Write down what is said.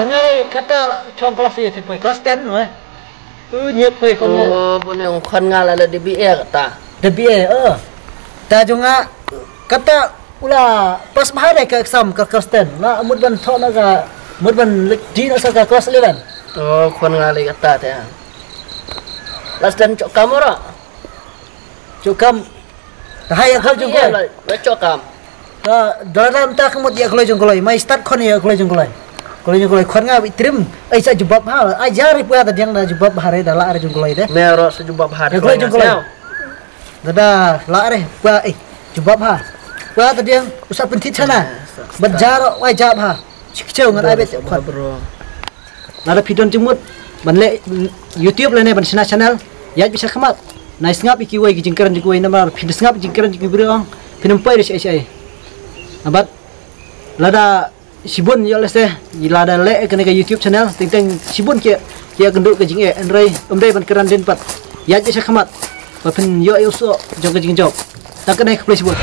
Kanya kata chong kelas ya sih, kelas 10 mah. Nyep kon. Oh, punya kon ngala DBA kata. DBA ta junga kata ulah pas bahare ke exam ke kelas 10 na mud ban thona ka mud ban di na sa ka kelas 11. Oh, kon ngala kata teh. Kelas dan cok kamu ora? Cukam hai khol jung ko. Cok kam. Dalam ta kemut ya khol jung ko mai start kon ya khol jung ko. Khol jung ko kon nga bitrim ai sa jubab ha ajari pu ada yang na jubab bahare da la are jung ko de. Mero sejubab bahare. Ya khol jung ko. Dada la are pa jubab ha. Pa ta yang usah pentit sana. Bajar wai jab ha. Chikcheu ngan ai bet khot. Nada pidon jumut ban le YouTube le ne ban sina channel ya bisa khamat. Nice ngap iki wai ki jingkaran ji wai namar pidis ngap jingkaran ji bro. Pinam pai res ai. Abat lada sibun ya lese lada le kena ke YouTube channel ting sibun ke genduk ke jing enrai omdai ban keran den pat. Ya bisa khamat. Bapin yo so jong ke jing jok. Tak kena ke sibun.